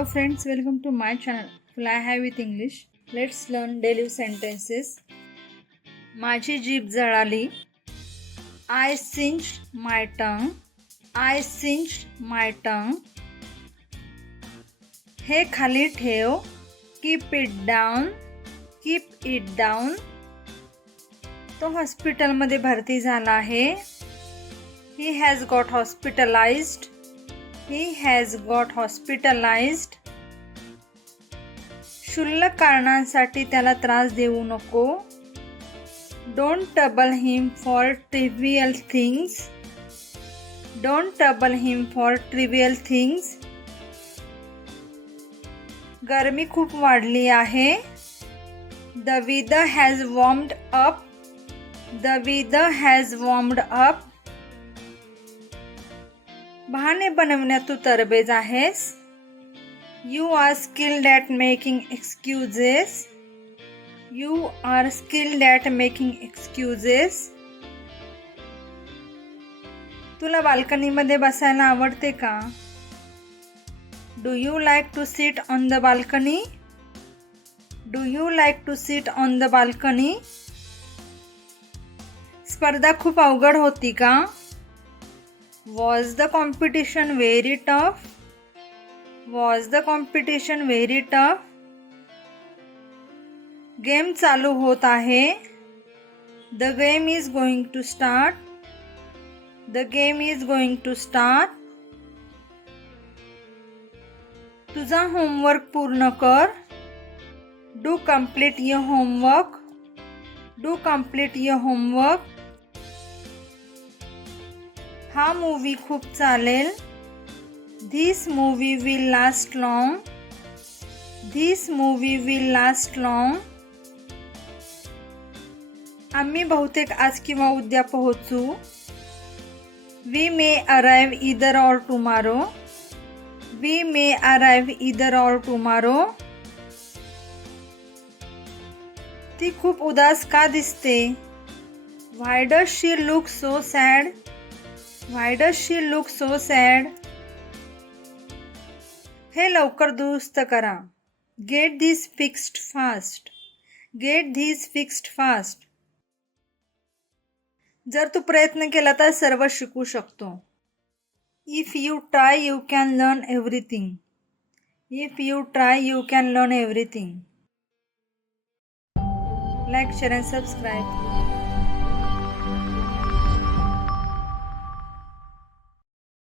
Hello friends, welcome to my channel Fly High with English. Let's learn daily sentences. माझी जीभ जळाली. I singed my tongue. I singed my tongue. हे खाली ठेव. Keep it down. Keep it down. तो हॉस्पिटलमध्ये भरती झाला आहे. He has got hospitalized. He has got hospitalized. क्षुल्लक कारणांसाठी त्याला त्रास देऊ नको. Don't trouble him for trivial things. Don't trouble him for trivial things. गरमी खूप वाढली आहे. The weather has warmed up. The weather has warmed up. बहाणे बनवण्यात तू तरबेज आहेस. You are skilled at making excuses. You are skilled at making excuses. तुला बाल्कनीमध्ये बसायला आवडते का? Do you like to sit on the balcony? Do you like to sit on the balcony? स्पर्धा खूप अवघड होती का? Was the competition very tough? Was the competition very tough? Game चालू होत आहे. The game is going to start. The game is going to start. तुझा homework पूर्ण कर. Do complete your homework. Do complete your homework. हा movie खूप चालेल. This movie will last long. This movie will last long. आम्ही बहुतेक आज किंवा उद्या पोहोचू. We may arrive either or tomorrow. We may arrive either or tomorrow. ती खूप उदास का दिसते? Why does she look so sad? Why does she look so sad? हे लवकर दुरुस्त करा. Get this fixed fast. Get this fixed fast. जर तू प्रयत्न केला तर सर्व शिकू शकतो. If you try, you can learn everything. If you try, you can learn everything. Like, share and subscribe.